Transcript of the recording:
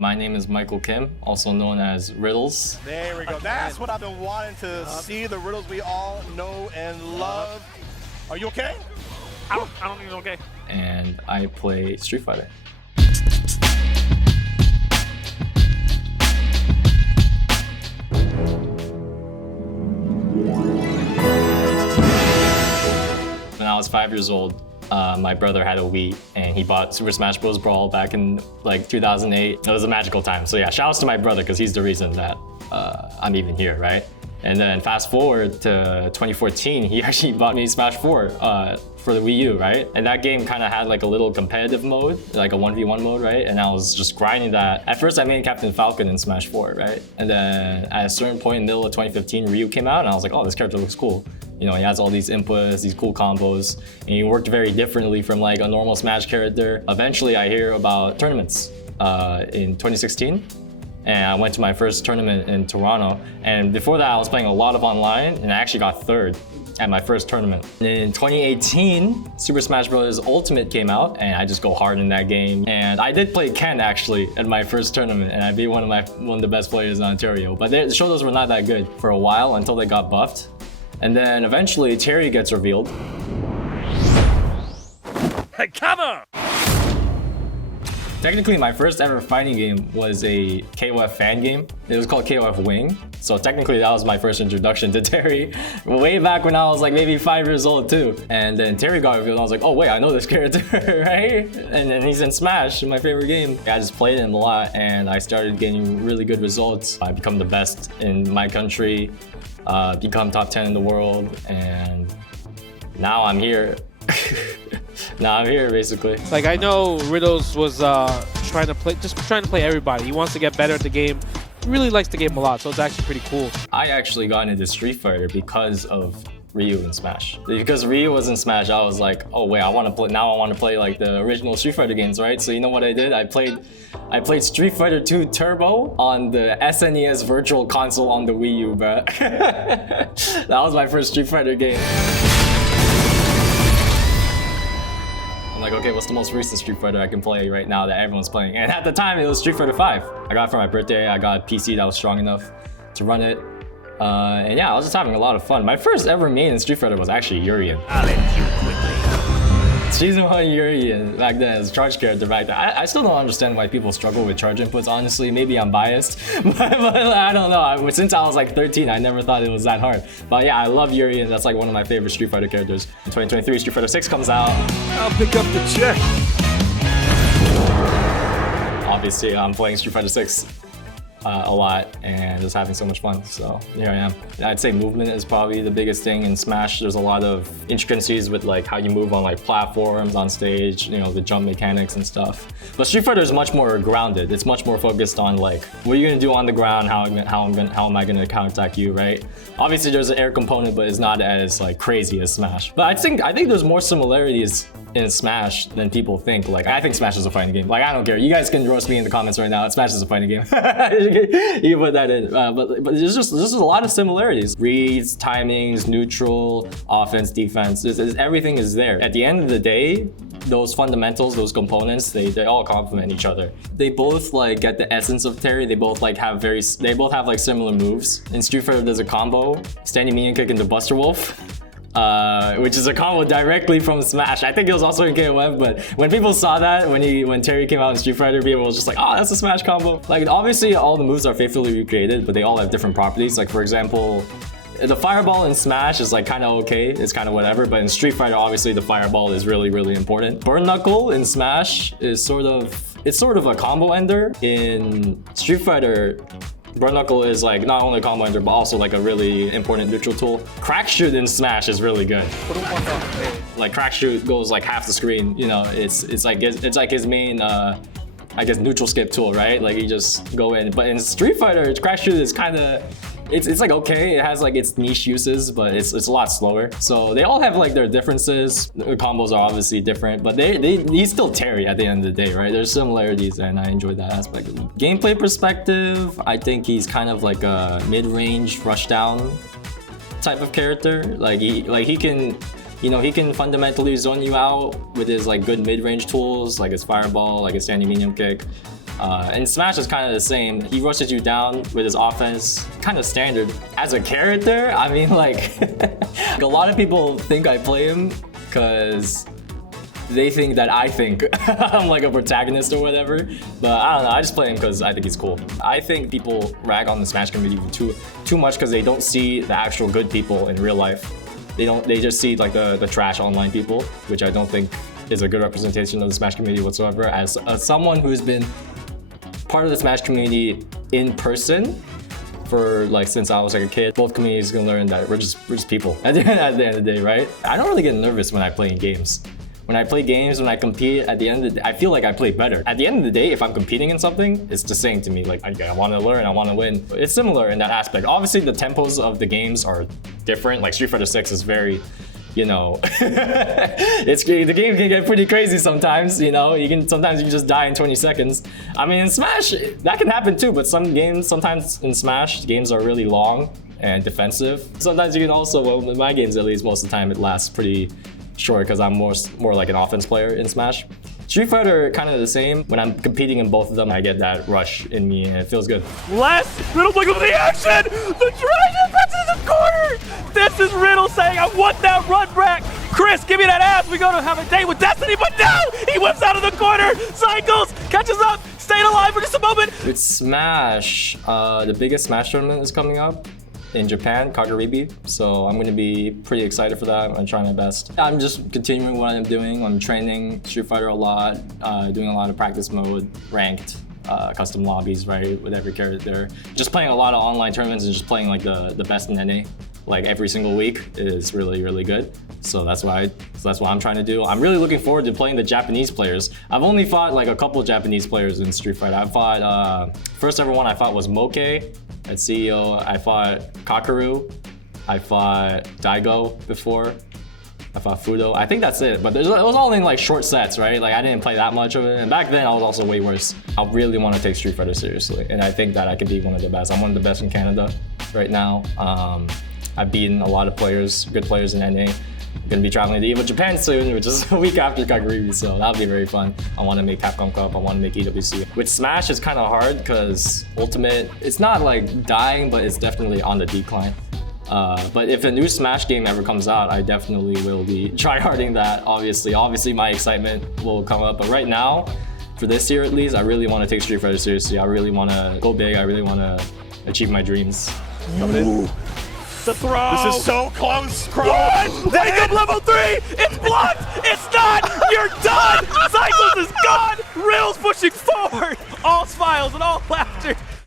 My name is Michael Kim, also known as Riddles. There we go. That's what I've been wanting to see, the Riddles we all know and love. Are you okay? I don't think it's okay. And I play Street Fighter. When I was 5 years old, my brother had a Wii and he bought Super Smash Bros. Brawl back in like 2008. It was a magical time. So yeah, shout outs to my brother because he's the reason that I'm even here, right? And then fast forward to 2014, he actually bought me Smash 4 for the Wii U, right? And that game kind of had like a little competitive mode, like a 1v1 mode, right? And I was just grinding that. At first I made Captain Falcon in Smash 4, right? And then at a certain point in the middle of 2015, Ryu came out and I was like, oh, this character looks cool. You know, he has all these inputs, these cool combos, and he worked very differently from like a normal Smash character. Eventually I hear about tournaments in 2016. And I went to my first tournament in Toronto. And before that, I was playing a lot of online, and I actually got third at my first tournament. In 2018, Super Smash Bros. Ultimate came out, and I just go hard in that game. And I did play Ken actually at my first tournament, and I beat one of the best players in Ontario. But the shoulders were not that good for a while until they got buffed. And then eventually Terry gets revealed. Hey, cover! Technically, my first ever fighting game was a KOF fan game. It was called KOF Wing. So technically, that was my first introduction to Terry. Way back when I was like maybe 5 years old too. And then Terry got revealed and I was like, oh wait, I know this character, right? And then he's in Smash, my favorite game. I just played him a lot and I started getting really good results. I become the best in my country, become top 10 in the world, and now I'm here. Now I'm here, basically. Like, I know Riddles was trying to play everybody. He wants to get better at the game. He really likes the game a lot, so it's actually pretty cool. I actually got into Street Fighter because of Ryu in Smash. Because Ryu was in Smash, I was like, oh wait, I want to play like the original Street Fighter games, right? So you know what I did? I played Street Fighter 2 Turbo on the SNES Virtual Console on the Wii U, bro. That was my first Street Fighter game. I'm like, okay, what's the most recent Street Fighter I can play right now that everyone's playing? And at the time, it was Street Fighter 5. I got it for my birthday. I got a PC that was strong enough to run it. And yeah, I was just having a lot of fun. My first ever main in Street Fighter was actually Urien. I'll end you quickly. Season 1 Urien back then as a charge character back then. I still don't understand why people struggle with charge inputs, honestly. Maybe I'm biased, but I don't know. Since I was like 13, I never thought it was that hard. But yeah, I love Urien. That's like one of my favorite Street Fighter characters. In 2023, Street Fighter 6 comes out. I'll pick up the check. Obviously, I'm playing Street Fighter 6 a lot and just having so much fun, so here I am. I'd say movement is probably the biggest thing in Smash. There's a lot of intricacies with like how you move on like platforms on stage, you know, the jump mechanics and stuff. But Street Fighter is much more grounded. It's much more focused on like what are you gonna do on the ground, how am I gonna counterattack you, right? Obviously there's an air component, but it's not as like crazy as Smash. But I think there's more similarities in Smash than people think. Like, I think Smash is a fighting game. Like, I don't care. You guys can roast me in the comments right now. Smash is a fighting game. You can put that in. But there's just a lot of similarities. Reads, timings, neutral, offense, defense. Everything is there. At the end of the day, those fundamentals, those components, they all complement each other. They both like get the essence of Terry. They both have like similar moves. In Street Fighter, there's a combo, standing minion kick into Buster Wolf. Which is a combo directly from Smash. I think it was also in KOF, but when people saw that, when Terry came out in Street Fighter, people was just like, oh, that's a Smash combo. Like, obviously, all the moves are faithfully recreated, but they all have different properties. Like, for example, the fireball in Smash is like kind of okay, it's kind of whatever, but in Street Fighter, obviously, the fireball is really, really important. Burn Knuckle in Smash is sort of a combo ender. In Street Fighter, Burn Knuckle is like not only a combo ender, but also like a really important neutral tool. Crack Shoot in Smash is really good. Like Crack Shoot goes like half the screen. You know, it's like his main, I guess, neutral skip tool, right? Like you just go in. But in Street Fighter, Crack Shoot is kind of, it's like okay, it has like its niche uses, but it's a lot slower. So they all have like their differences. The combos are obviously different, but he's still Terry at the end of the day, right? There's similarities, and I enjoy that aspect of him. Gameplay perspective, I think he's kind of like a mid-range rushdown type of character. Like he can, you know, he can fundamentally zone you out with his like good mid-range tools, like his fireball, like his standing medium kick. And Smash is kind of the same. He rushes you down with his offense, kind of standard. As a character, I mean, like, a lot of people think I play him because they think that I think I'm like a protagonist or whatever. But I don't know, I just play him because I think he's cool. I think people rag on the Smash community too much because they don't see the actual good people in real life. They just see like the trash online people, which I don't think is a good representation of the Smash community whatsoever. As someone who's been part of the Smash community in person for like since I was like a kid, both communities can learn that we're just people at the end of the day, right? I don't really get nervous when I play in games. When I play games, when I compete, at the end of the day, I feel like I play better. At the end of the day, if I'm competing in something, it's just saying to me, like, I want to learn, I want to win. It's similar in that aspect. Obviously, the tempos of the games are different. Like Street Fighter 6 is very, you know, the game can get pretty crazy sometimes, you know? Sometimes you can just die in 20 seconds. I mean, in Smash, that can happen too, but sometimes in Smash, games are really long and defensive. Sometimes you can also, well, in my games at least, most of the time, it lasts pretty short because I'm more like an offense player in Smash. Street Fighter, kind of the same. When I'm competing in both of them, I get that rush in me and it feels good. Riddles looking for the action! The dragon presses the corner! This is Riddles saying, I want that run back! Chris, give me that ass! We're gonna have a day with Destiny, but no! He whips out of the corner! Cycles! Catches up! Staying alive for just a moment! With Smash, the biggest Smash tournament is coming up in Japan, Kaguribi. So I'm gonna be pretty excited for that. I'm gonna try my best. I'm just continuing what I'm doing. I'm training Street Fighter a lot, doing a lot of practice mode, ranked, custom lobbies, right, with every character. Just playing a lot of online tournaments and just playing like the best in NA, like every single week is really, really good. So that's what I'm trying to do. I'm really looking forward to playing the Japanese players. I've only fought like a couple Japanese players in Street Fighter. I fought, first ever one I fought was Moke at CEO. I fought Kakaru. I fought Daigo before. I fought Fudo. I think that's it, but it was all in like short sets, right? Like I didn't play that much of it, and back then I was also way worse. I really want to take Street Fighter seriously, and I think that I could be one of the best. I'm one of the best in Canada right now. I've beaten a lot of players, good players in NA. I'm gonna be traveling to EVO Japan soon, which is a week after Kaguribi, so that'll be very fun. I want to make Capcom Cup, I want to make EWC. With Smash, it's kind of hard because Ultimate, it's not like dying, but it's definitely on the decline. But if a new Smash game ever comes out, I definitely will be tryharding that, obviously. Obviously, my excitement will come up, but right now, for this year at least, I really want to take Street Fighter seriously. I really want to go big, I really want to achieve my dreams. Coming in. The throw! This is so close, Crow! Wake up level 3! It's blocked! It's not! You're done! Cycles is gone! Riddles pushing forward! All smiles and all laughter!